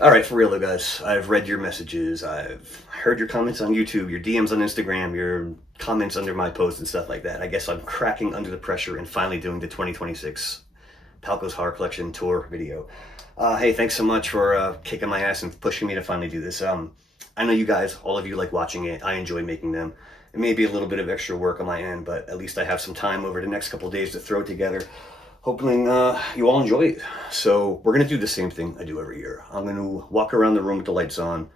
All right, for real though, guys. I've read your messages. I've heard your comments on YouTube, your DMs on Instagram, your comments under my posts and stuff like that. I guess I'm cracking under the pressure and finally doing the 2026 Palco's Horror Collection tour video. Hey, thanks so much for kicking my ass and pushing me to finally do this. I know you guys, all of you like watching it. I enjoy making them. It may be a little bit of extra work on my end, but at least I have some time over the next couple days to throw it together. Hoping you all enjoy it. So we're gonna do the same thing I do every year. I'm gonna walk around the room with the lights on,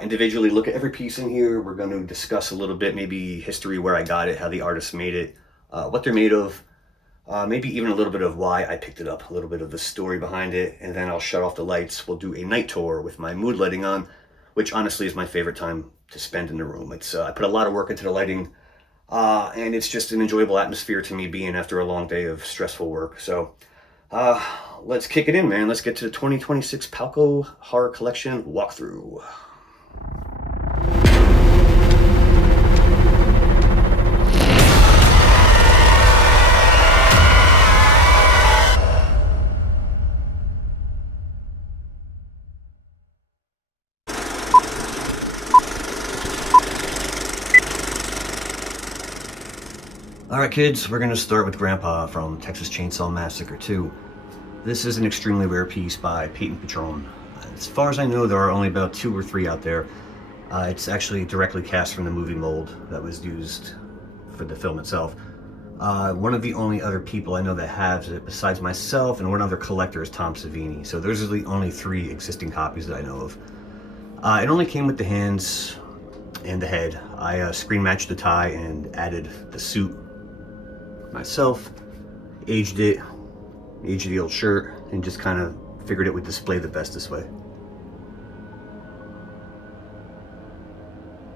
individually look at every piece in here. We're gonna discuss a little bit, maybe history, where I got it, how the artist made it, what they're made of, maybe even a little bit of why I picked it up, a little bit of the story behind it, and then I'll shut off the lights. We'll do a night tour with my mood lighting on, which honestly is my favorite time to spend in the room. It's I put a lot of work into the lighting. And it's just an enjoyable atmosphere to me being after a long day of stressful work. So let's kick it in, man. Let's get to the 2026 Palco Horror Collection walkthrough. Alright kids, we're going to start with Grandpa from Texas Chainsaw Massacre 2. This is an extremely rare piece by Peyton Patron. As far as I know, there are only about 2 or 3 out there. It's actually directly cast from the movie mold that was used for the film itself. One of the only other people I know that has it, besides myself and one other collector, is Tom Savini. So those are the only 3 existing copies that I know of. It only came with the hands and the head. I screen matched the tie and added the suit myself, aged the old shirt, and just kind of figured it would display the best this way.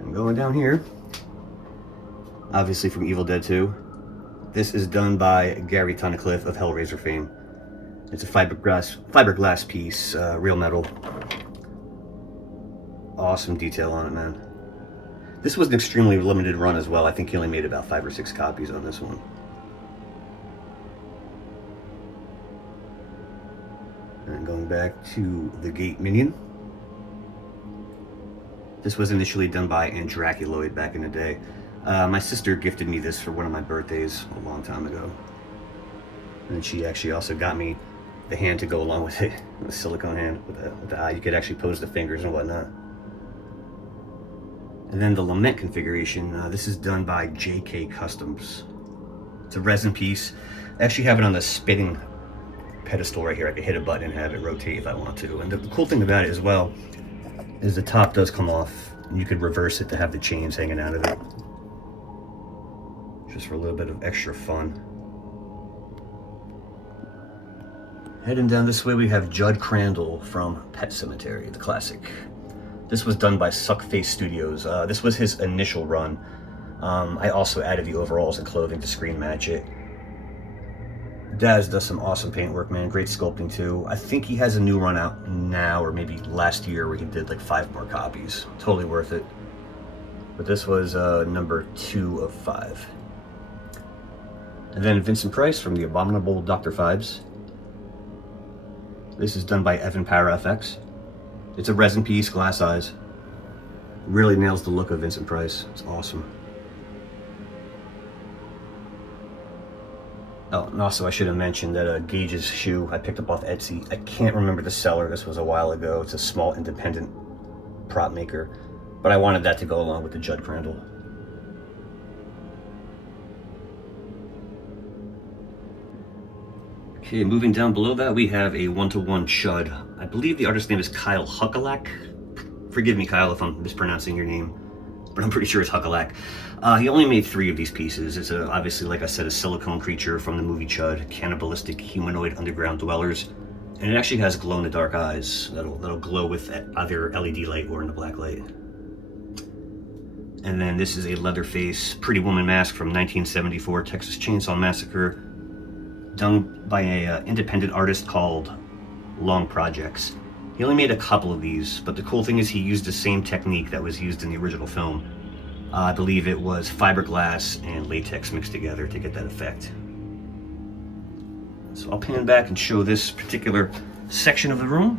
And going down here, obviously from Evil Dead 2, this is done by Gary Tunnicliffe of Hellraiser fame. It's a fiberglass piece, real metal. Awesome detail on it, man. This was an extremely limited run as well. I think he only made about 5 or 6 copies on this one. And going back to the Gate Minion. This was initially done by Andraculoid back in the day. My sister gifted me this for one of my birthdays a long time ago. And she actually also got me the hand to go along with it, the silicone hand with the eye. You could actually pose the fingers and whatnot. And then the Lament configuration, this is done by JK Customs. It's a resin piece. I actually have it on the spinning pedestal right here. I could hit a button and have it rotate if I want to. And the cool thing about it as well is the top does come off, and you could reverse it to have the chains hanging out of it, just for a little bit of extra fun. Heading down this way, we have Judd Crandall from Pet Sematary, the classic. This was done by Suckface Studios. This was his initial run. I also added the overalls and clothing to screen match it. Daz does some awesome paint work, man. Great sculpting too. I think he has a new run out now, or maybe last year, where he did like 5 more copies. Totally worth it. But this was number 2 of 5. And then Vincent Price from the Abominable Dr. Phibes. This is done by Evan Para FX. It's a resin piece, glass eyes. Really nails the look of Vincent Price. It's awesome. Oh, and also I should have mentioned that Gage's shoe I picked up off Etsy. I can't remember the seller. This was a while ago. It's a small independent prop maker. But I wanted that to go along with the Judd Crandall. Okay, moving down below that, we have a 1-to-1 Chud. I believe the artist's name is Kyle Huckalak. Forgive me, Kyle, if I'm mispronouncing your name, but I'm pretty sure it's Huckalak. He only made 3 of these pieces. It's obviously, like I said, a silicone creature from the movie Chud, cannibalistic humanoid underground dwellers. And it actually has glow-in-the-dark eyes that'll glow with either LED light or in the black light. And then this is a Leatherface Pretty Woman mask from 1974 Texas Chainsaw Massacre, done by an independent artist called Long Projects. He only made a couple of these, but the cool thing is he used the same technique that was used in the original film. I believe it was fiberglass and latex mixed together to get that effect. So I'll pan back and show this particular section of the room.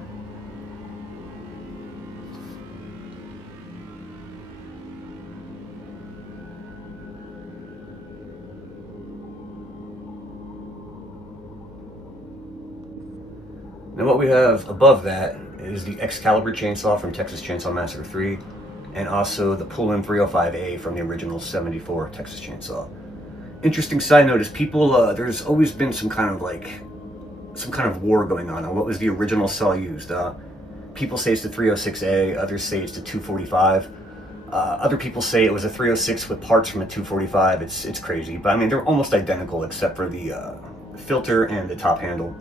And what we have above that is the Excalibur chainsaw from Texas Chainsaw Massacre 3, and also the Pull-In 305A from the original 74 Texas Chainsaw. Interesting side note is people, there's always been some kind of war going on what was the original saw used. People say it's the 306A, others say it's the 245. Other people say it was a 306 with parts from a 245. It's crazy, but I mean they're almost identical except for the filter and the top handle.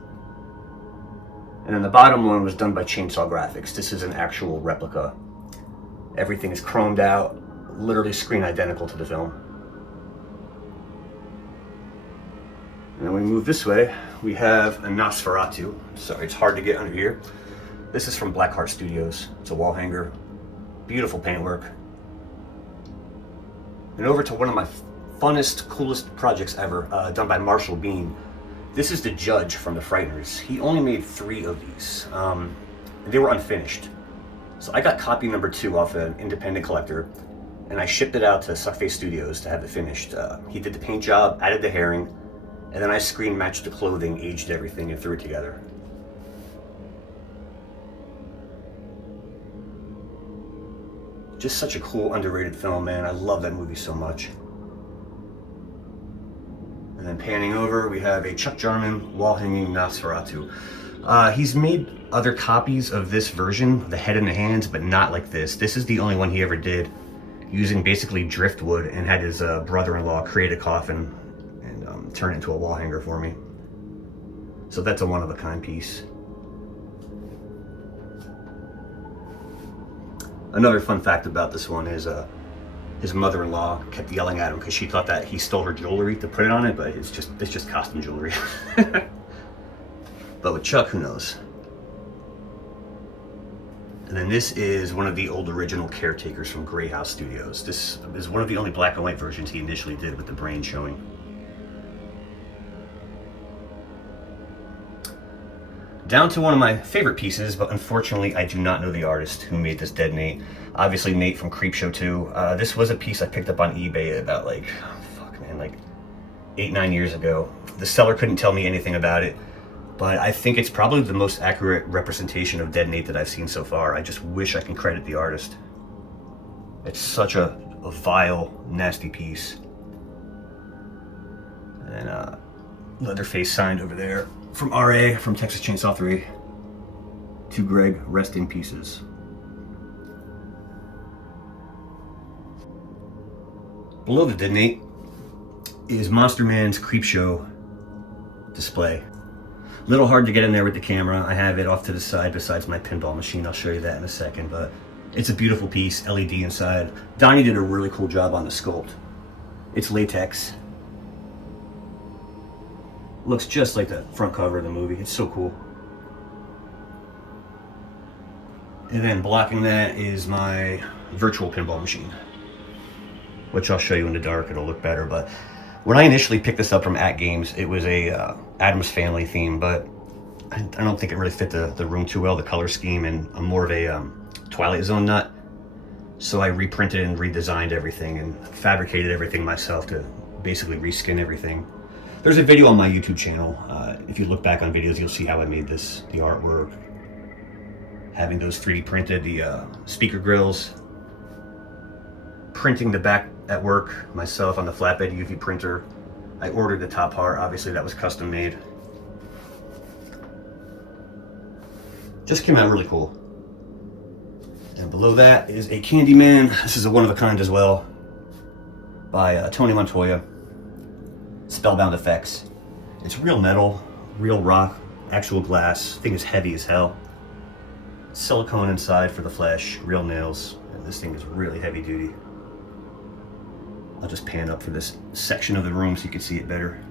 And then the bottom one was done by Chainsaw Graphics. This is an actual replica. Everything is chromed out, literally screen identical to the film. And then we move this way, we have a Nosferatu. Sorry, it's hard to get under here. This is from Blackheart Studios. It's a wall hanger. Beautiful paintwork. And over to one of my funnest, coolest projects ever, done by Marshall Bean. This is the Judge from The Frighteners. He only made 3 of these. They were unfinished. So I got copy number 2 off an independent collector, and I shipped it out to Suckface Studios to have it finished. He did the paint job, added the herring, and then I screen matched the clothing, aged everything, and threw it together. Just such a cool, underrated film, man. I love that movie so much. And then panning over, we have a Chuck Jarman wall-hanging Nosferatu. He's made other copies of this version, the head and the hands, but not like this. This is the only one he ever did, using basically driftwood, and had his brother-in-law create a coffin and turn it into a wall hanger for me. So that's a one-of-a-kind piece. Another fun fact about this one is his mother-in-law kept yelling at him because she thought that he stole her jewelry to put it on it, but it's just costume jewelry. But with Chuck, who knows? And then this is one of the old original caretakers from Grey House Studios. This is one of the only black and white versions he initially did with the brain showing. Down to one of my favorite pieces, but unfortunately I do not know the artist who made this Dead Nate. Obviously Nate from Creepshow 2. This was a piece I picked up on eBay about like 8-9 years ago. The seller couldn't tell me anything about it, but I think it's probably the most accurate representation of Dead Nate that I've seen so far. I just wish I can credit the artist. It's such a vile, nasty piece. And then Leatherface signed over there. From RA, from Texas Chainsaw 3, to Greg, rest in pieces. Below the Dead Nate is Monster Man's Creepshow display. Little hard to get in there with the camera. I have it off to the side besides my pinball machine. I'll show you that in a second, but it's a beautiful piece, LED inside. Donnie did a really cool job on the sculpt. It's latex. Looks just like the front cover of the movie. It's so cool. And then blocking that is my virtual pinball machine, which I'll show you in the dark. It'll look better. But when I initially picked this up from At Games, it was a Addams Family theme, but I don't think it really fit the room too well, the color scheme, and I'm more of a Twilight Zone nut. So I reprinted and redesigned everything and fabricated everything myself to basically reskin everything. There's a video on my YouTube channel. If you look back on videos, you'll see how I made this, the artwork. Having those 3D printed, the speaker grills. Printing the back at work myself on the flatbed UV printer. I ordered the top part, obviously that was custom made. Just came out really cool. And below that is a Candyman. This is a one-of-a-kind as well, by Tony Montoya. Spellbound Effects. It's real metal, real rock, actual glass. Thing is heavy as hell. Silicone inside for the flesh, real nails, and this thing is really heavy duty. I'll just pan up for this section of the room so you can see it better.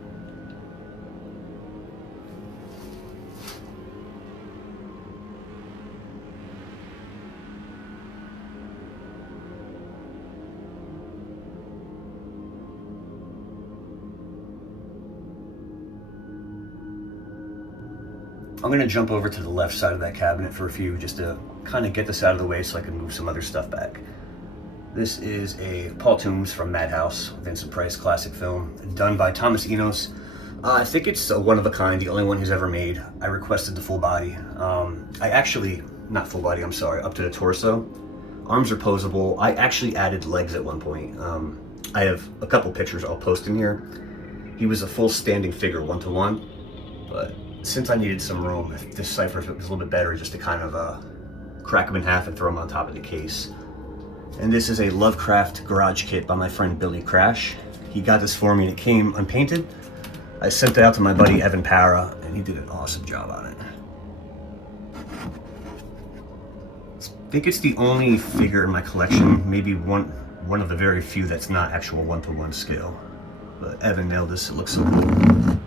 I'm going to jump over to the left side of that cabinet for a few, just to kind of get this out of the way so I can move some other stuff back. This is a Paul Toombs from Madhouse, Vincent Price classic film, done by Thomas Enos, I think it's a one of a kind, the only one he's ever made. I requested the full body. Not full body, I'm sorry, up to the torso. Arms are posable. I actually added legs at one point. I have a couple pictures I'll post in here. He was a full standing figure 1-to-1, but since I needed some room, this cipher was a little bit better just to kind of crack him in half and throw him on top of the case. And this is a Lovecraft garage kit by my friend Billy Crash. He got this for me and it came unpainted. I sent it out to my buddy Evan Para, and he did an awesome job on it. I think it's the only figure in my collection, maybe one of the very few that's not actual 1-to-1 scale. But Evan nailed this, it looks so cool.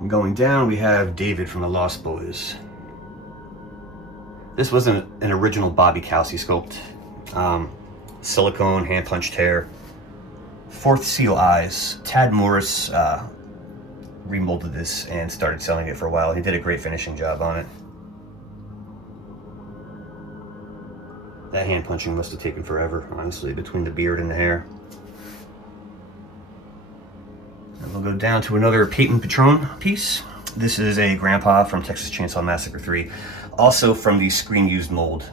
And going down, we have David from the Lost Boys. This wasn't an original Bobby Cowsey sculpt. Silicone, hand punched hair. Fourth Seal eyes. Tad Morris remolded this and started selling it for a while. He did a great finishing job on it. That hand punching must have taken forever, honestly, between the beard and the hair. And we'll go down to another Peyton Patron piece. This is a Grandpa from Texas Chainsaw Massacre 3. Also from the screen used mold.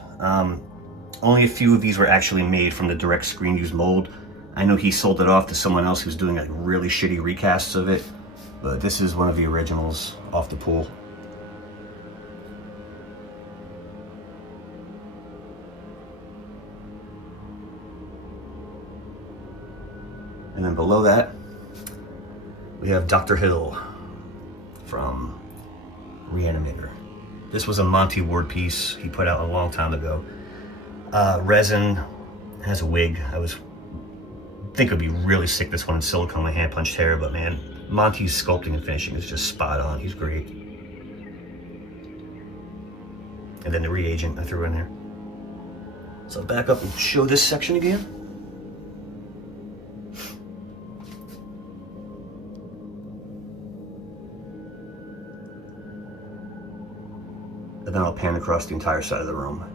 Only a few of these were actually made from the direct screen used mold. I know he sold it off to someone else who's doing like really shitty recasts of it, but this is one of the originals off the pool. And then below that, we have Dr. Hill from Reanimator. This was a Monty Ward piece he put out a long time ago. Resin, has a wig. I think it'd be really sick this one in silicone with hand punched hair, but man, Monty's sculpting and finishing is just spot on. He's great. And then the reagent I threw in there. So I'll back up and show this section again. And then I'll pan across the entire side of the room.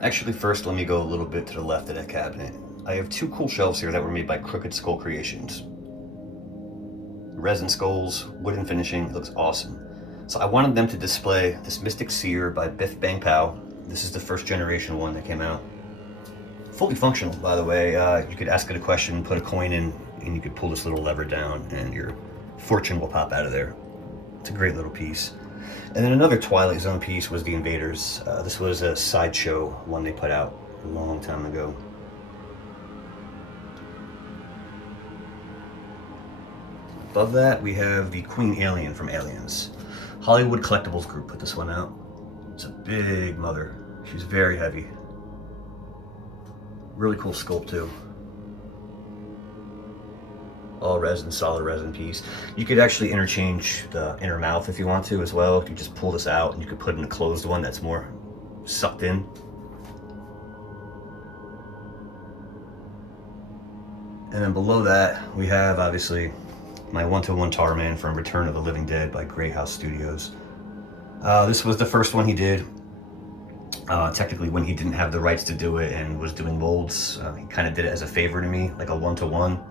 Actually, first let me go a little bit to the left of that cabinet. I have two cool shelves here that were made by Crooked Skull Creations. Resin skulls, wooden finishing, it looks awesome. So I wanted them to display this Mystic Seer by Biff Bang Pow. This is the first generation one that came out. Fully functional, by the way. You could ask it a question, put a coin in, and you could pull this little lever down and your fortune will pop out of there. It's a great little piece. And then another Twilight Zone piece was the Invaders. This was a sideshow one they put out a long time ago. Above that, we have the Queen Alien from Aliens. Hollywood Collectibles Group put this one out. It's a big mother. She's very heavy. Really cool sculpt too. All resin, solid resin piece. You could actually interchange the inner mouth if you want to as well. You just pull this out and you could put in a closed one that's more sucked in. And then below that, we have obviously my 1-to-1 Tarman from Return of the Living Dead by Grey House Studios. This was the first one he did. Technically when he didn't have the rights to do it and was doing molds, he kind of did it as a favor to me, like a 1-to-1.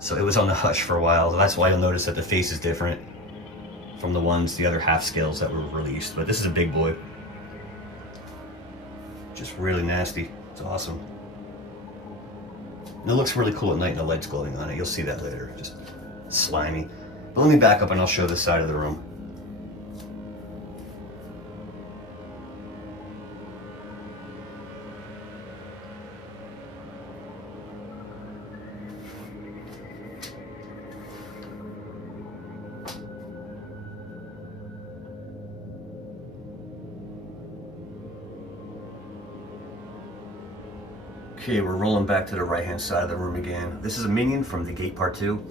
So it was on the hush for a while. That's why you'll notice that the face is different from the other half scales that were released. But this is a big boy. Just really nasty. It's awesome. And it looks really cool at night and the light's glowing on it. You'll see that later. Just slimy. But let me back up and I'll show this side of the room. Okay, we're rolling back to the right-hand side of the room again. This is a minion from The Gate Part 2.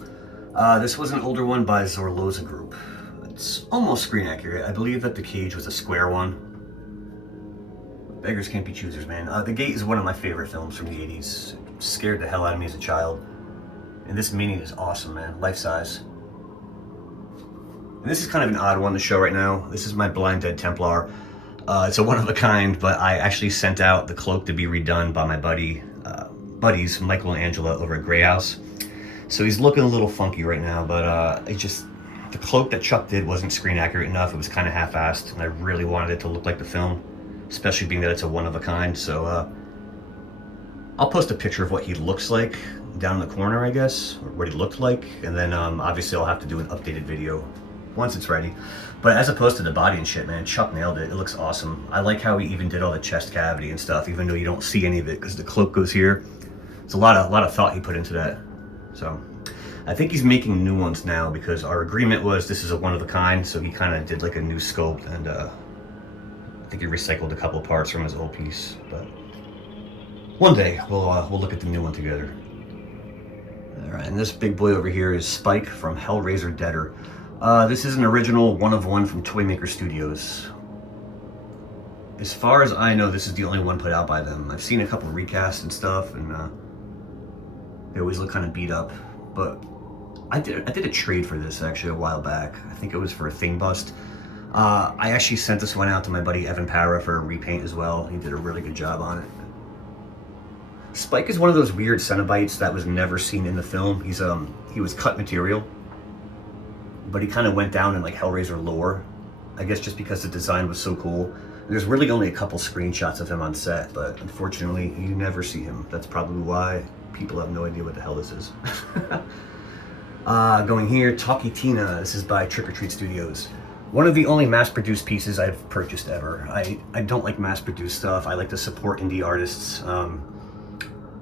This was an older one by Zorloza Group. It's almost screen accurate. I believe that the cage was a square one. Beggars can't be choosers, man. The Gate is one of my favorite films from the 80s. It scared the hell out of me as a child. And this minion is awesome, man. Life size. This is kind of an odd one to show right now. This is my Blind Dead Templar. It's a one of a kind, but I actually sent out the cloak to be redone by my buddies, Michael and Angela over at Grey House. So he's looking a little funky right now, but the cloak that Chuck did wasn't screen accurate enough. It was kind of half-assed, and I really wanted it to look like the film, especially being that it's a one of a kind. So I'll post a picture of what he looks like down in the corner, I guess, or what he looked like, and then obviously I'll have to do an updated video once it's ready. But as opposed to the body and shit, man, Chuck nailed it. It looks awesome. I like how he even did all the chest cavity and stuff, even though you don't see any of it because the cloak goes here. It's a lot of thought he put into that. So I think he's making new ones now because our agreement was this is a one of a kind. So he kind of did like a new sculpt, and I think he recycled a couple parts from his old piece. But one day we'll look at the new one together. All right, and this big boy over here is Spike from Hellraiser Deader. This is an original one of one from Toymaker Studios. As far as I know, this is the only one put out by them. I've seen a couple recasts and stuff, and they always look kind of beat up. But I did a trade for this actually a while back. I think it was for a Thing Bust. I actually sent this one out to my buddy Evan Para for a repaint as well. He did a really good job on it. Spike is one of those weird Cenobites that was never seen in the film. He was cut material, but he kind of went down in like Hellraiser lore, I guess just because the design was so cool. There's really only a couple screenshots of him on set, but unfortunately you never see him. That's probably why people have no idea what the hell this is. Going here, Talkie Tina. This is by Trick or Treat Studios. One of the only mass-produced pieces I've purchased ever. I don't like mass-produced stuff. I like to support indie artists.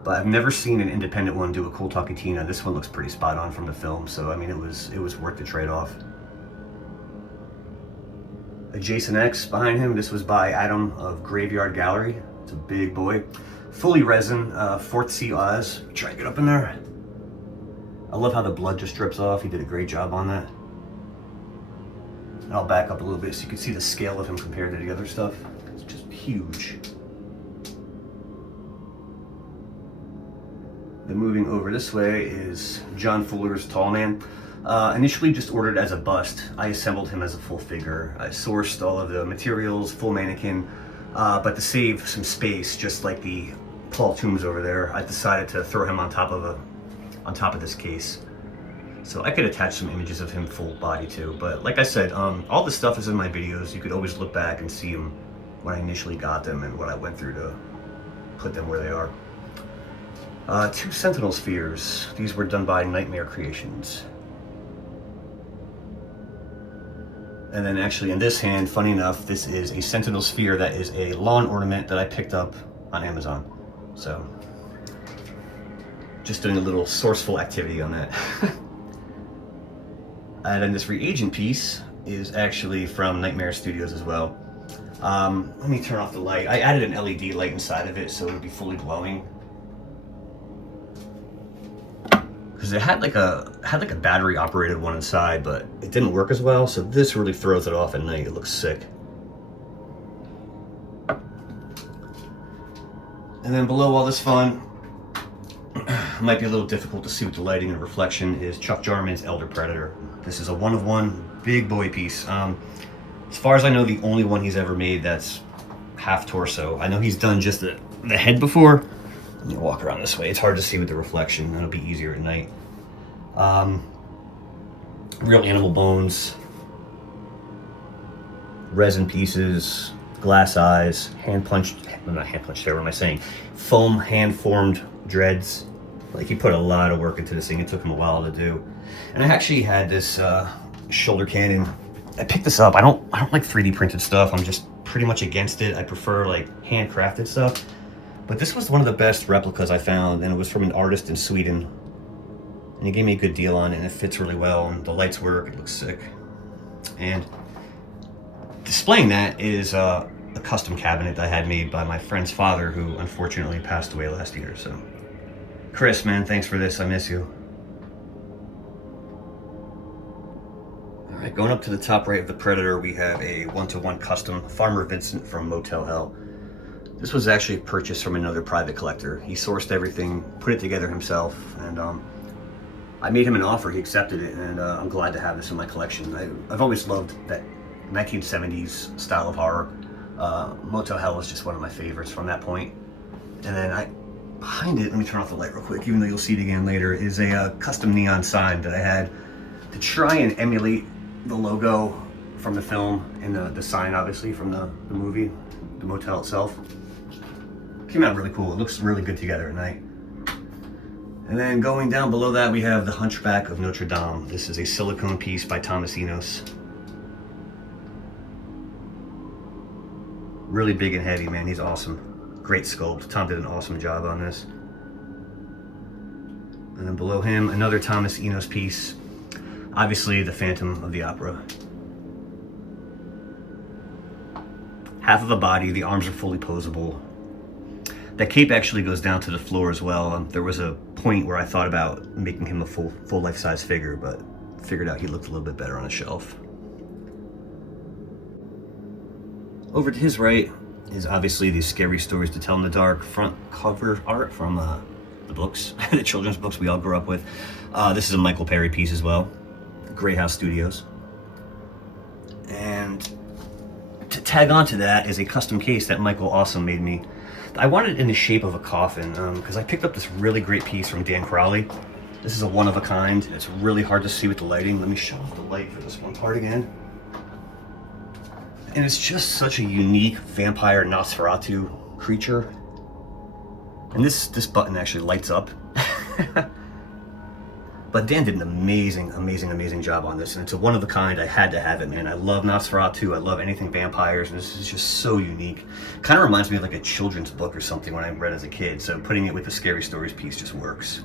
But I've never seen an independent one do a cool Talkie Tina. This one looks pretty spot on from the film, so I mean it was worth the trade-off. Jason X behind him. This was by Adam of Graveyard Gallery. It's a big boy. Fully resin, 4th Sea Oz. Try and get up in there. I love how the blood just drips off. He did a great job on that. And I'll back up a little bit so you can see the scale of him compared to the other stuff. It's just huge. Then moving over this way is John Fuller's Tall Man. Initially just ordered as a bust. I assembled him as a full figure. I sourced all of the materials, full mannequin, but to save some space, just like the Paul Toombs over there, I decided to throw him on top of this case. So I could attach some images of him full body too. But like I said, all the stuff is in my videos. You could always look back and see them when I initially got them and what I went through to put them where they are. 2 Sentinel Spheres. These were done by Nightmare Creations. And then actually in this hand, funny enough, this is a Sentinel Sphere that is a lawn ornament that I picked up on Amazon. So, just doing a little sourceful activity on that. And then this reagent piece is actually from Nightmare Studios as well. Let me turn off the light. I added an LED light inside of it so it would be fully glowing. Because it had like a battery operated one inside, but it didn't work as well, so this really throws it off at night. It looks sick. And then below all this fun, it might be a little difficult to see with the lighting and reflection, is Chuck Jarman's Elder Predator. This is a one of one big boy piece. As far as I know, the only one he's ever made that's half torso. I know he's done just the head before. Let me walk around this way. It's hard to see with the reflection. That'll be easier at night. Real animal bones, resin pieces, glass eyes, hand punched, not hand punched, what am I saying? Foam hand formed dreads. Like, he put a lot of work into this thing. It took him a while to do. And I actually had this shoulder cannon. I picked this up. I don't like 3D printed stuff. I'm just pretty much against it. I prefer like handcrafted stuff. But this was one of the best replicas I found, and it was from an artist in Sweden. And he gave me a good deal on it, and it fits really well, and the lights work, it looks sick. And displaying that is a custom cabinet I had made by my friend's father, who unfortunately passed away last year. So, Chris, man, thanks for this. I miss you. All right, going up to the top right of the Predator, we have a one-to-one custom Farmer Vincent from Motel Hell. This was actually purchased from another private collector. He sourced everything, put it together himself, and I made him an offer, he accepted it, and I'm glad to have this in my collection. I've always loved that 1970s style of horror. Motel Hell is just one of my favorites from that point. And then behind it, let me turn off the light real quick, even though you'll see it again later, is a custom neon sign that I had to try and emulate the logo from the film and the sign, obviously, from the movie, the motel itself. Came out really cool. It looks really good together at night. And then going down below that, we have the Hunchback of Notre Dame. This is a silicone piece by Thomas Enos. Really big and heavy, man. He's awesome. Great sculpt. Tom did an awesome job on this. And then below him, another Thomas Enos piece. Obviously, the Phantom of the Opera. Half of a body, the arms are fully posable. That cape actually goes down to the floor as well. There was a point where I thought about making him a full life-size figure, but figured out he looked a little bit better on a shelf. Over to his right is obviously the Scary Stories to Tell in the Dark front cover art from the books, the children's books we all grew up with. This is a Michael Perry piece as well, Grey House Studios. And to tag on to that is a custom case that Michael also made me. I wanted it in the shape of a coffin because I picked up this really great piece from Dan Crowley. This is a one of a kind. It's really hard to see with the lighting. Let me shut off the light for this one part again. And it's just such a unique vampire Nosferatu creature. And this button actually lights up. But Dan did an amazing job on this, and it's a one of a kind. I had to have it, man. I love Nosferatu. I love anything vampires, and this is just so unique. Kind of reminds me of like a children's book or something when I read as a kid. So putting it with the Scary Stories piece just works.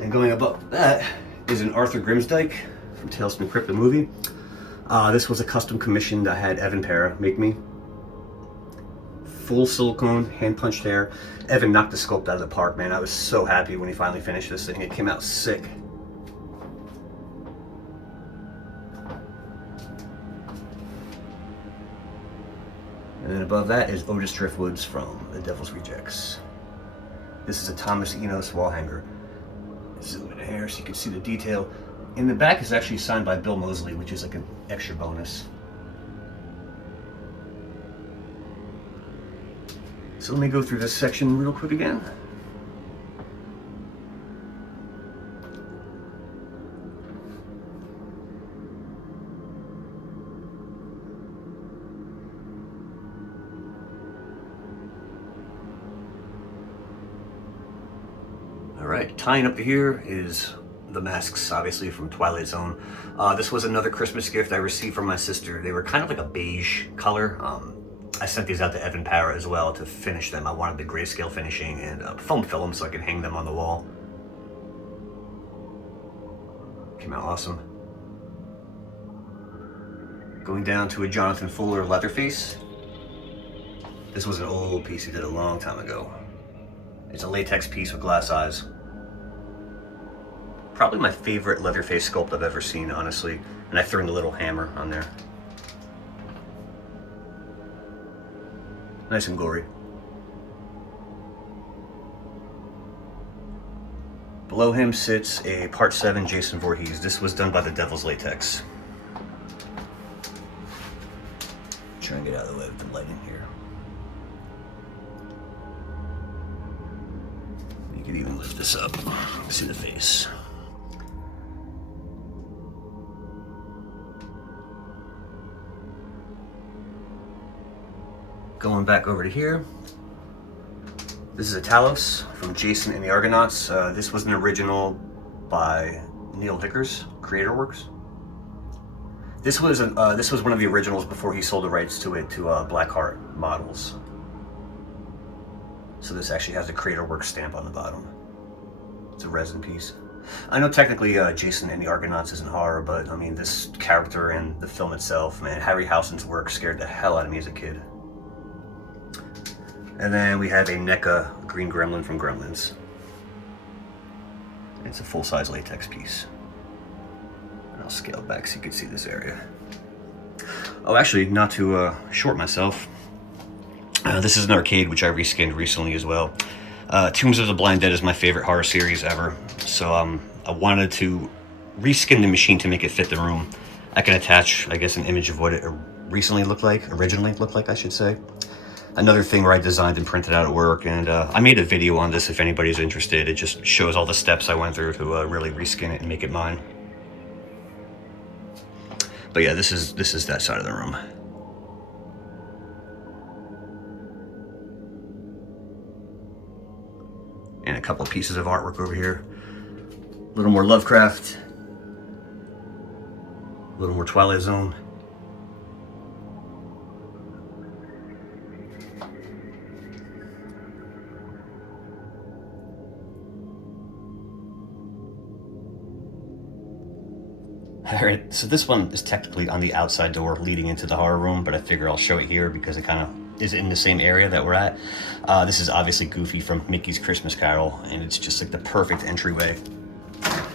And going above that is an Arthur Grimsdyke from Tales from the Crypt, the movie. This was a custom commission that I had Evan Para make me. Full silicone, hand punched hair. Evan knocked the sculpt out of the park, man. I was so happy when he finally finished this thing. It came out sick. And then above that is Otis Driftwood's from The Devil's Rejects. This is a Thomas Enos wall hanger. Zoom in here so you can see the detail. In the back is actually signed by Bill Moseley, which is like an extra bonus. So let me go through this section real quick again. All right, tying up here is the masks, obviously from Twilight Zone. This was another Christmas gift I received from my sister. They were kind of like a beige color. I sent these out to Evan Para as well to finish them. I wanted the grayscale finishing and foam fill them so I could hang them on the wall. Came out awesome. Going down to a Jonathan Fuller Leatherface. This was an old piece he did a long time ago. It's a latex piece with glass eyes. Probably my favorite Leatherface sculpt I've ever seen, honestly. And I threw in the little hammer on there. Nice and gory. Below him sits a Part 7 Jason Voorhees. This was done by the Devil's Latex. Try and get out of the way with the lighting here. You can even lift this up. See the face. Going back over to here, this is a Talos from Jason and the Argonauts. This was an original by Neil Vickers, Creator Works. This was one of the originals before he sold the rights to it to Blackheart Models. So this actually has a Creator Works stamp on the bottom. It's a resin piece. I know technically Jason and the Argonauts isn't horror, but I mean this character and the film itself, man, Harryhausen's work scared the hell out of me as a kid. And then we have a NECA Green Gremlin from Gremlins. It's a full-size latex piece. And I'll scale back so you can see this area. Oh, actually, not to short myself, this is an arcade which I reskinned recently as well. Tombs of the Blind Dead is my favorite horror series ever. So I wanted to reskin the machine to make it fit the room. I can attach, I guess, an image of what it originally looked like, I should say. Another thing where I designed and printed out at work, and I made a video on this if anybody's interested. It just shows all the steps I went through to really reskin it and make it mine. But yeah, this is that side of the room. And a couple of pieces of artwork over here. A little more Lovecraft. A little more Twilight Zone. Alright, so this one is technically on the outside door leading into the horror room, but I figure I'll show it here because it kind of is in the same area that we're at. This is obviously Goofy from Mickey's Christmas Carol, and it's just like the perfect entryway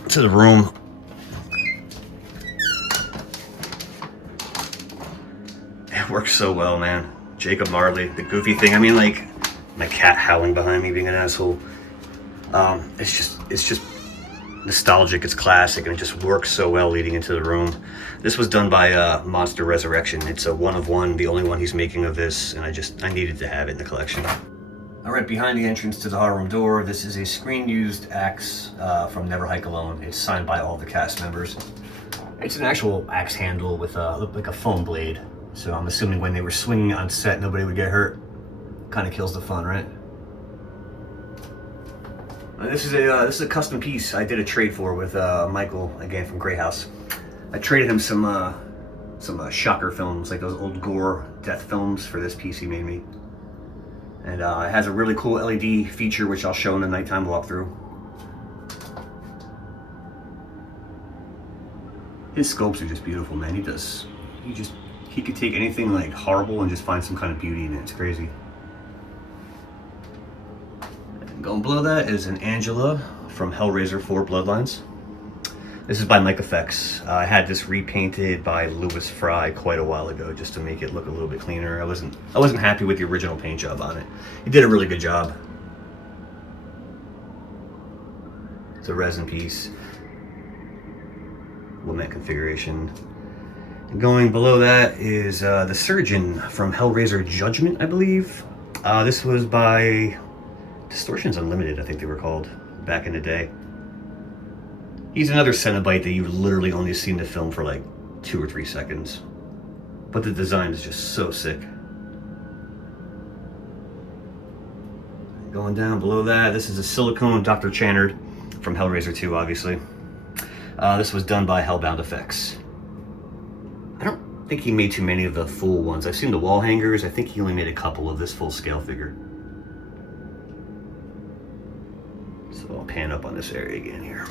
to the room. It works so well, man. Jacob Marley, the Goofy thing. I mean, like, my cat howling behind me being an asshole. It's just nostalgic, it's classic, and it just works so well leading into the room. This was done by Monster Resurrection. It's a one of one, the only one he's making of this, and I needed to have it in the collection. All right, behind the entrance to the horror room door, this is a screen-used axe from Never Hike Alone. It's signed by all the cast members. It's an actual axe handle with like a foam blade, so I'm assuming when they were swinging on set, nobody would get hurt. Kind of kills the fun, right? This is a custom piece I did a trade for with Michael, again from Grey House. I traded him some shocker films, like those old gore death films, for this piece he made me. And it has a really cool LED feature, which I'll show in the nighttime walkthrough. His sculpts are just beautiful, man. He could take anything like horrible and just find some kind of beauty in it. It's crazy. Going below that is an Angela from Hellraiser 4 Bloodlines. This is by Mike Effects. I had this repainted by Louis Fry quite a while ago just to make it look a little bit cleaner. I wasn't happy with the original paint job on it. He did a really good job. It's a resin piece. Lament configuration. And going below that is the Surgeon from Hellraiser Judgment, I believe. This was by Distortions Unlimited, I think they were called, back in the day. He's another Cenobite that you literally only see in the film for like 2 or 3 seconds. But the design is just so sick. Going down below that, this is a silicone Dr. Channard from Hellraiser 2, obviously. This was done by Hellbound Effects. I don't think he made too many of the full ones. I've seen the wall hangers. I think he only made a couple of this full scale figure. So I'll pan up on this area again here.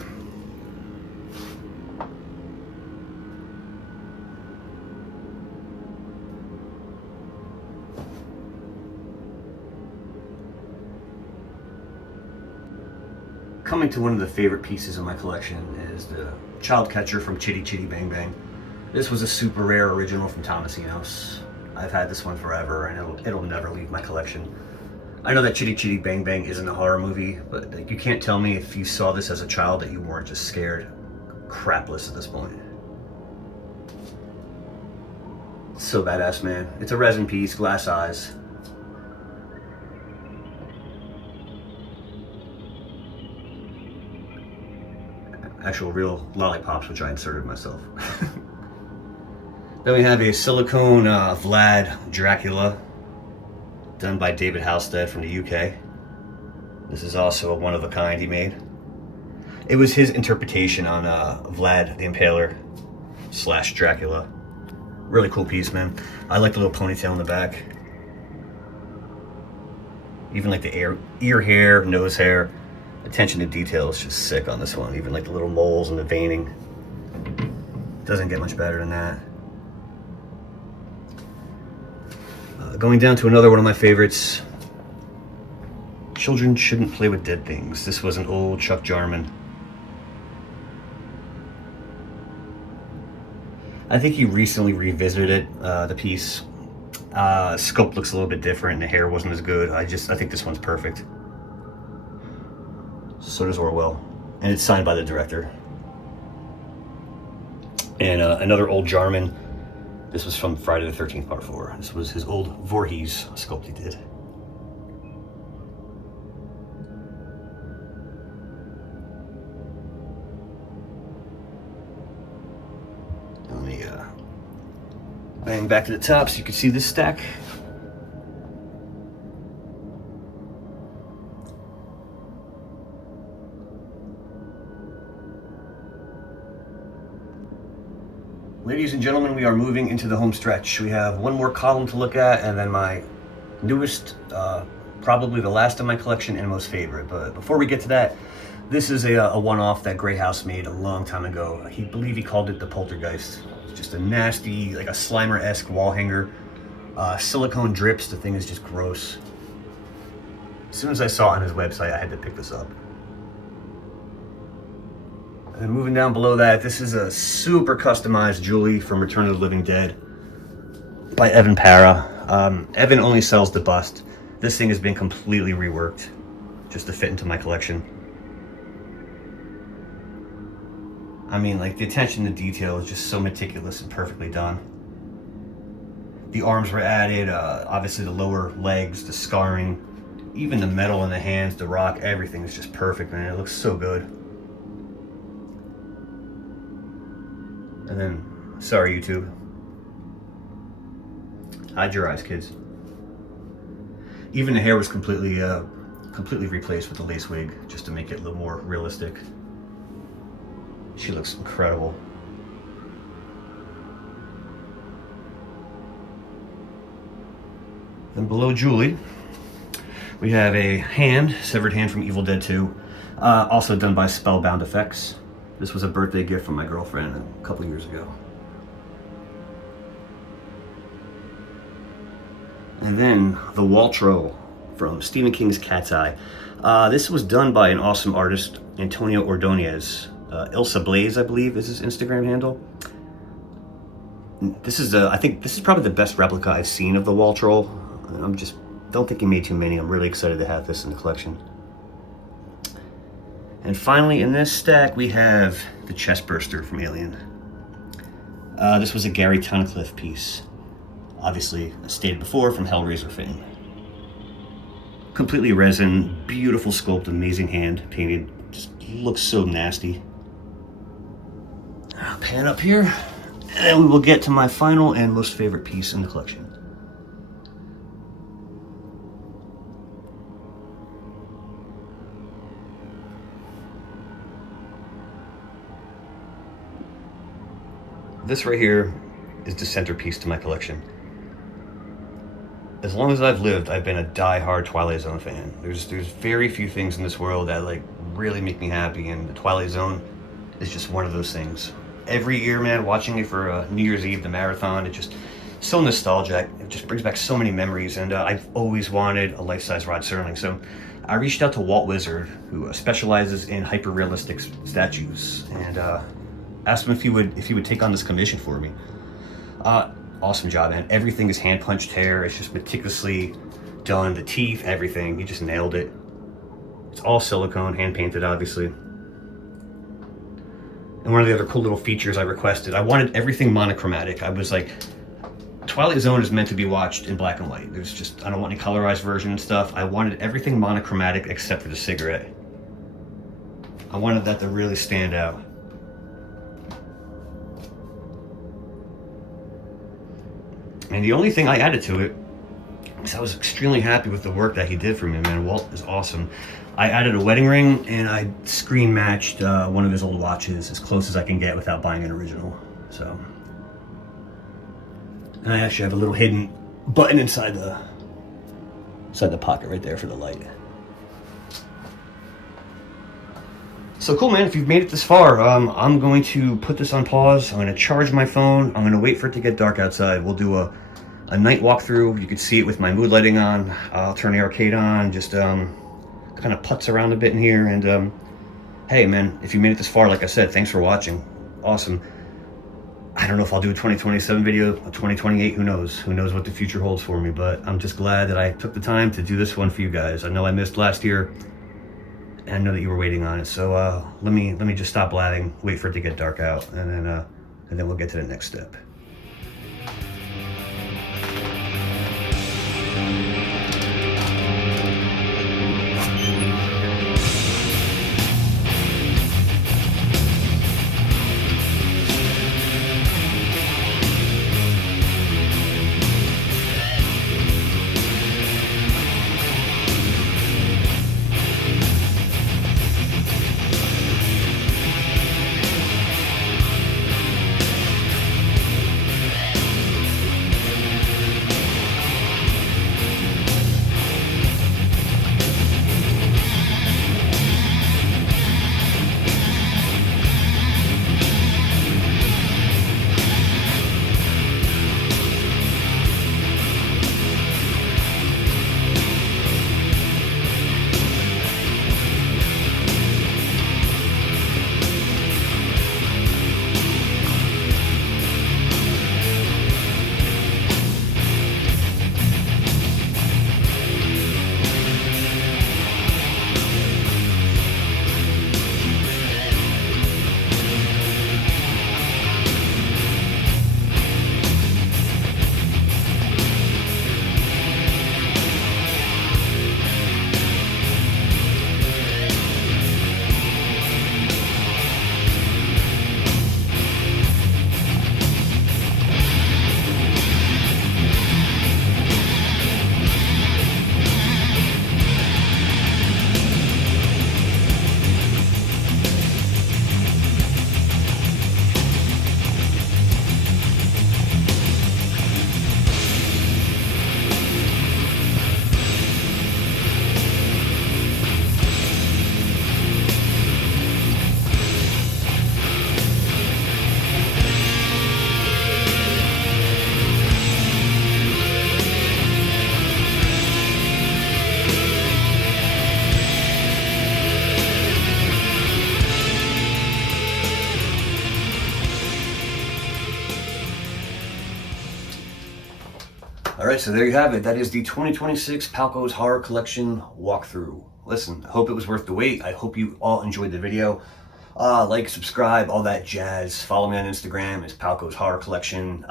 Coming to one of the favorite pieces of my collection is the Child Catcher from Chitty Chitty Bang Bang. This was a super rare original from Tomasinos. I've had this one forever, and it'll never leave my collection. I know that Chitty Chitty Bang Bang isn't a horror movie, but like, you can't tell me if you saw this as a child that you weren't just scared crapless at this point. It's so badass, man. It's a resin piece, glass eyes. Actual real lollipops, which I inserted myself. Then we have a silicone Vlad Dracula, done by David Halstead from the UK. This is also a one-of-a-kind he made. It was his interpretation on Vlad the Impaler / Dracula. Really cool piece, man. I like the little ponytail in the back. Even like the ear hair, nose hair. Attention to detail is just sick on this one. Even like the little moles and the veining. Doesn't get much better than that. Going down to another one of my favorites. Children Shouldn't Play with Dead Things. This was an old Chuck Jarman. I think he recently revisited the piece. Sculpt looks a little bit different and the hair wasn't as good. I think this one's perfect. So does Orwell. and it's signed by the director. And another old Jarman. This was from Friday the 13th Part 4. This was his old Voorhees sculpt he did. Let me bang back to the top so you can see this stack. Ladies and gentlemen, we are moving into the home stretch. We have one more column to look at, and then my newest, probably the last of my collection and most favorite. But before we get to that, this is a one-off that Grey House made a long time ago. I believe he called it the Poltergeist. It's just a nasty, like a Slimer-esque wall hanger. Silicone drips, the thing is just gross. As soon as I saw it on his website, I had to pick this up. And moving down below that, this is a super customized Julie from Return of the Living Dead by Evan Para. Evan only sells the bust. This thing has been completely reworked just to fit into my collection. I mean, like, the attention to detail is just so meticulous and perfectly done. The arms were added, obviously the lower legs, the scarring, even the metal in the hands, the rock, everything is just perfect, man. It looks so good. And then, sorry YouTube. Hide your eyes, kids. Even the hair was completely replaced with the lace wig, just to make it a little more realistic. She looks incredible. Then below Julie, we have a hand, severed hand from Evil Dead 2, also done by Spellbound Effects. This was a birthday gift from my girlfriend a couple years ago. And then the Waltro from Stephen King's Cat's Eye. This was done by an awesome artist, Antonio Ordonez. Ilsa Blaze, I believe, is his Instagram handle. This is, I think this is probably the best replica I've seen of the Waltro. Don't think he made too many. I'm really excited to have this in the collection. And finally, in this stack, we have the Chestburster from Alien. This was a Gary Tunnicliffe piece. Obviously, as stated before, from Hellraiser fame. Completely resin, beautiful sculpt, amazing hand painted. Just looks so nasty. I'll pan up here, and we will get to my final and most favorite piece in the collection. This right here is the centerpiece to my collection. As long as I've lived, I've been a die-hard Twilight Zone fan. There's very few things in this world that like really make me happy, and the Twilight Zone is just one of those things. Every year, man, watching it for New Year's Eve, the marathon, it's just so nostalgic. It just brings back so many memories, and I've always wanted a life-size Rod Serling. So I reached out to Walt Wizard, who specializes in hyper-realistic statues, and asked him if he would take on this commission for me. Awesome job, man. Everything is hand punched hair. It's just meticulously done. The teeth, everything. He just nailed it. It's all silicone, hand painted, obviously. And one of the other cool little features I requested, I wanted everything monochromatic. I was like, Twilight Zone is meant to be watched in black and white. I don't want any colorized version and stuff. I wanted everything monochromatic except for the cigarette. I wanted that to really stand out. And the only thing I added to it is I was extremely happy with the work that he did for me, man. Walt is awesome. I added a wedding ring, and I screen matched one of his old watches as close as I can get without buying an original. So, and I actually have a little hidden button inside the pocket right there for the light. So cool, man. If you've made it this far, I'm going to put this on pause. I'm going to charge my phone. I'm going to wait for it to get dark outside. We'll do a night walkthrough. You can see it with my mood lighting on. I'll turn the arcade on, just kind of putz around a bit in here. And hey, man, if you made it this far, like I said, thanks for watching. Awesome. I don't know if I'll do a 2027 video, a 2028, who knows? Who knows what the future holds for me, but I'm just glad that I took the time to do this one for you guys. I know I missed last year. And I know that you were waiting on it, so let me just stop blabbing, wait for it to get dark out, and then we'll get to the next step. All right, so there you have it. That is the 2026 Palco's Horror Collection walkthrough. Listen, I hope it was worth the wait. I hope you all enjoyed the video. Like, subscribe, all that jazz. Follow me on Instagram. It's Palco's Horror Collection.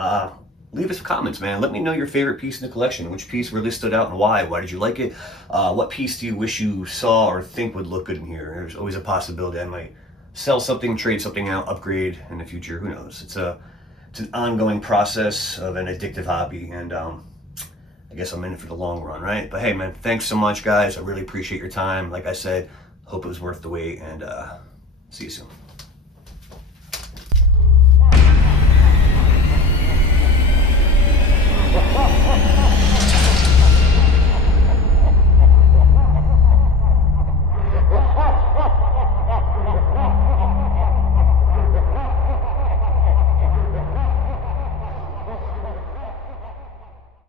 Leave us some comments, man. Let me know your favorite piece in the collection. Which piece really stood out and why? Why did you like it? What piece do you wish you saw or think would look good in here? There's always a possibility I might sell something, trade something out, upgrade in the future. Who knows? It's an ongoing process of an addictive hobby, and I guess I'm in it for the long run, right? But hey, man, thanks so much, guys. I really appreciate your time. Like I said, hope it was worth the wait, and see you soon.